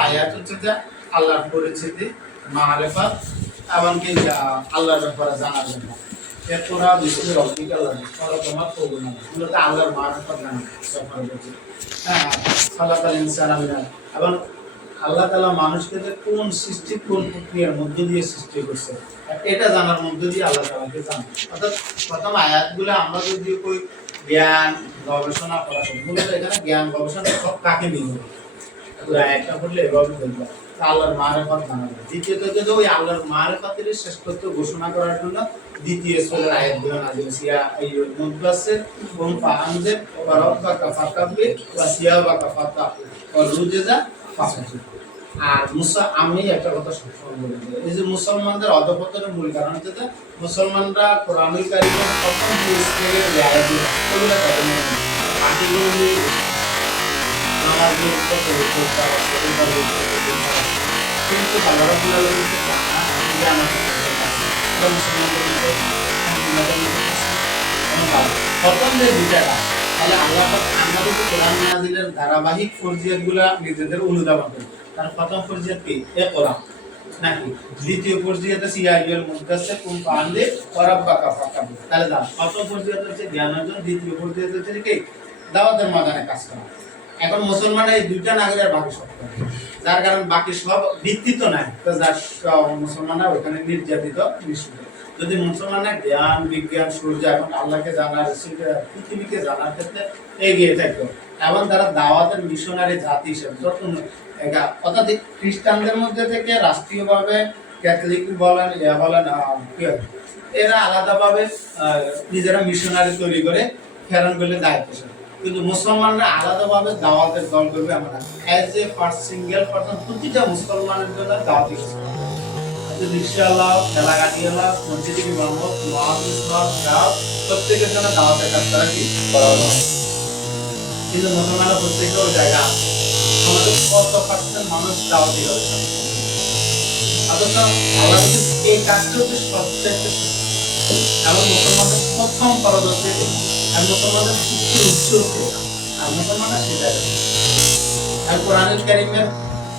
আয়াত হ্যাঁ আল্লাহ তাআলা মানুষকে যে কোন সৃষ্টি, কোন প্রক্রিয়ার মধ্য দিয়ে সৃষ্টি করছে, এটা জানার মধ্য দিয়ে আল্লাহ তালাকে জানা অর্থাৎ প্রথম আয়াতগুলো আমরা যদি জ্ঞান গবেষণা করা মূলত এখানে জ্ঞান গবেষণা সব কাকে হবে একটা পড়লে এভাবে আল্লাহর মারেফত জানাবে দ্বিতীয়ত যদি ওই আল্লাহর শ্রেষ্ঠত্ব ঘোষণা করার জন্য দ্বিতীয় সোলের আয়াতগুলো নাজিল সিয়া এই মুদাসসির ওম ফাআনজির ওয়া রাব্বাকা ফাকাব্বির ওয়া সিয়াবাকা ফাতা ওয়া রুজজা ফাসাজু আর মুসা, আমি একটা কথা সবসময় বলে দিই এই যে মুসলমানদের অধপতনের মূল কারণ হচ্ছে মুসলমানরা কোরআনুল কারিমের প্রথম। কিন্তু। প্রথম যে তাহলে আল্লাহ আমাদের ধারাবাহিক ফরজিয়াতগুলো নিজেদের অনুধাবন করি তার প্রথম কি? এ কোরআন। নাকি? দ্বিতীয় আছে ইয়াইল মুদাসসির কুম ফাআনদে ওয়ারাব্বাকা ফাকাব তাহলে দাও প্রথম ফরজিয়াত হচ্ছে জ্ঞান অর্জন, দ্বিতীয় ফরজিয়াত হচ্ছে কি? দাওয়াতের ময়দানে কাজ করা। এখন মুসলমানরা এই দুইটা নাগরের বাকি সব। যার কারণে বাকি সব ভিত্তি তো নাই, তো যার মুসলমানরা ওখানে নির্যাতিত নিষ্ঠিত যদি মুসলমানরা জ্ঞান, বিজ্ঞান, সূর্য এবং আল্লাহকে জানার পৃথিবীকে জানার ক্ষেত্রে এগিয়ে থাকতো এবং তারা দাওয়াতের মিশনারি জাতি হিসেবে, যত অর্থাৎ খ্রিস্টানদের মধ্যে থেকে রাষ্ট্রীয়ভাবে ক্যাথলিক বলেন ইয়া বলেন? এরা আলাদাভাবে নিজেরা মিশনারি তৈরি করে ফেরন করলে দায়িত্বশীল কিন্তু মুসলমানরা আলাদাভাবে দাওয়াতের দল করবে আমরা as a first single person প্রতিটা মুসলমানের জন্য দাওয়াত রিক্সাওয়ালা ঠেলাগাড়িওয়ালা মসজিদ মহাদিস গাও প্রত্যেকের জন্য দাওয়াতের কাজ করা কি? করা কিন্তু মুসলমানরা প্রত্যেকের জায়গা আমাদের কত পার্সেন্ট মানুষ দাওয়াতি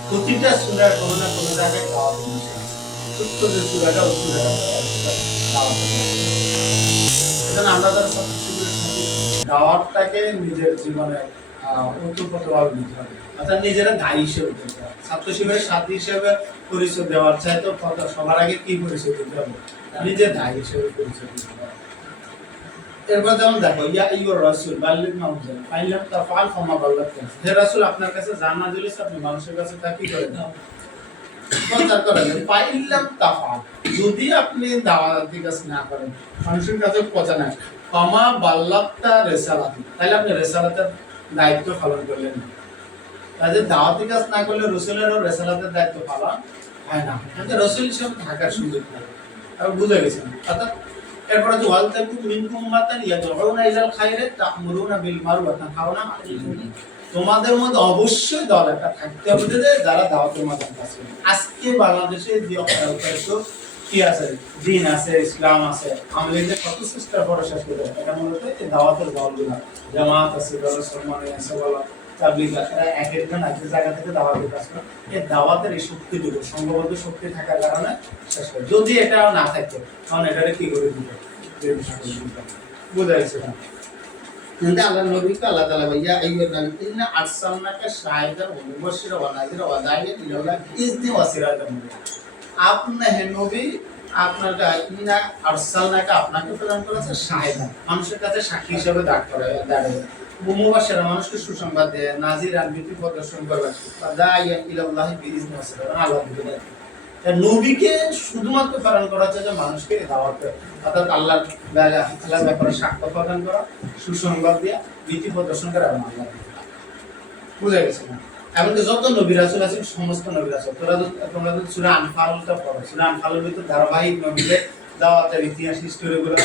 প্রতিটা সূরার কোনো না কোনো জায়গায় দাওয়াত ছোট্ট যে সূরাটা, ওই আমরা নিজের জীবনে ওতপ্রোতভাবে নিতে হবে। অর্থাৎ নিজেরা দায়ী হিসেবে দিতে হবে। ছাত্র সাথী হিসেবে পরিচয় দেওয়ার সবার আগে পরিচয় দিতে হবে? নিজের দায়ী হিসেবে পরিচয় দিতে হবে। এরপর যেমন দেখো, ইয়া ইউর রাসূল মাউজান ফাইলাম তাফআল ফামা বাল্লাগতা হে রাসূল, আপনার কাছে জানা দিলে আপনি মানুষের কাছে তা কি করে দাও প্রচার করেন পাইলাম তাফআল যদি আপনি দাওয়াতি কাজ না করেন, মানুষের কাছে পচা না ফামা বাল্লাগতা রেসালাতি। তাহলে আপনি রেসালাতের দায়িত্ব পালন করলেন। না তাহলে দাওয়াতি কাজ না করলে রসুলেরও রেসালাতের দায়িত্ব পালন হয় না। রসুল সব থাকার সুযোগ নেই। বুঝে গেছেন। অর্থাৎ এরপরে যে ওয়াল তাকুম মিনকুম উম্মাতান ইয়াদউনা ইলাল খায়রি তা'মুরুনা বিল মারুফ ওয়া তানহাউনা তোমাদের মধ্যে অবশ্যই দল একটা থাকতে হবে যে যারা দাওয়াতের মাধ্যমে কাজ করে। আজকে বাংলাদেশে যে অপরাধ কি আছে? দিন আছে, ইসলাম আছে। আমাদের কত চেষ্টা করে শেষ করে। এটা মূলত দাওয়াতের দলগুলো। জামাত আছে বলো সম্মান আছে, বলো তাবলিগ এক একজন এক জায়গা থেকে দাওয়াতের কাজ করে এই দাওয়াতের এই শক্তিটুকু সংঘবদ্ধ শক্তি থাকার কারণে শেষ করে যদি এটা না থাকে তখন এটারে কি করে দিবে? বোঝা গেছে কিন্তু আল্লাহ ভাইয়া ইন্না ওয়া ওয়া মুনিরা আপনি হে নবী আপনার ইন্না আরসালনাকা আপনাকে প্রদান করেছে শাহিদান মানুষের কাছে সাক্ষী হিসেবে দাঁড় করে দাঁড়াবে মুবাশশিরা মানুষকে সুসংবাদ দেয় নাযিরান ভীতি প্রদর্শন করবে ওয়া দাইয়ান ইলা আল্লাহ বিইযনি ওয়া সিরাজান আল্লাহ নবীকে শুধুমাত্র প্রেরণ করা হচ্ছে যে মানুষকে দাওয়াত দেওয়া। অর্থাৎ আল্লাহর আল্লাহর ব্যাপারে সাক্ষ্য প্রদান করা, সুসংবাদ দেওয়া নীতি প্রদর্শন করা আল্লাহ বুঝে গেছে না? এমনকি যত নবীর আসল আছে সমস্ত নবীর আসল তোরা তোমরা যদি সুরা আনফালটা পড়ো। সুরা আনফালের ভিতর ধারাবাহিক নবীদের দাওয়াতের ইতিহাস হিস্টোরিগুলো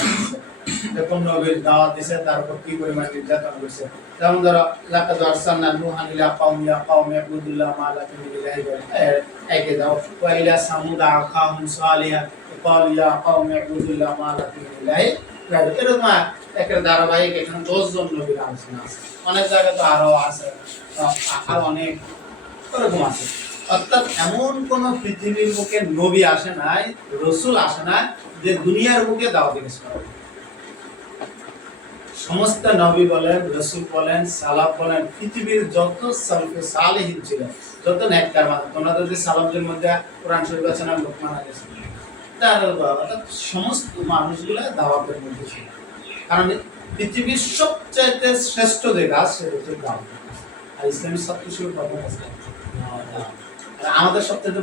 এরকম নবীর দাওয়াত দিছে, তারপর কি পরিমাণ নির্যাতন করছে। যেমন ধরো, লাকাদ আরসালনা নূহান ইলা কাওমিয়া আবুদুল্লাহ মা লাকুম ইলাহি একে দাও। ওয়া ইলা আখাহুম সালিহা ক্বাল ইয়া আবুদুল্লাহ মা লাকুম ইলাহি এরকম ধারাবাহিক এখানে দশ জন নবীর আলোচনা অনেক জায়গায় তো আছে আরও অনেক ওরকম আছে। অর্থাৎ এমন কোন পৃথিবীর বুকে নবী আসে নাই, রসুল আসে নাই, যে দুনিয়ার বুকে দাওয়াত সমস্ত নবী বলেন, রসুল বলেন, সালাফ বলেন, পৃথিবীর যত সালেহীন ছিলেন যত নেককার মানুষ ওনাদের যে সালাফদের মধ্যে কোরআন শরীফ আছে না লোকমান আছে তার অর্থাৎ সমস্ত মানুষগুলা দাওয়াতের মধ্যে ছিল। কারণ পৃথিবীর সবচাইতে শ্রেষ্ঠ যে গাছ, সেটা হচ্ছে দাওয়াত। আর ইসলামের সব কিছুর কথা আছে আর আমাদের সবচেয়ে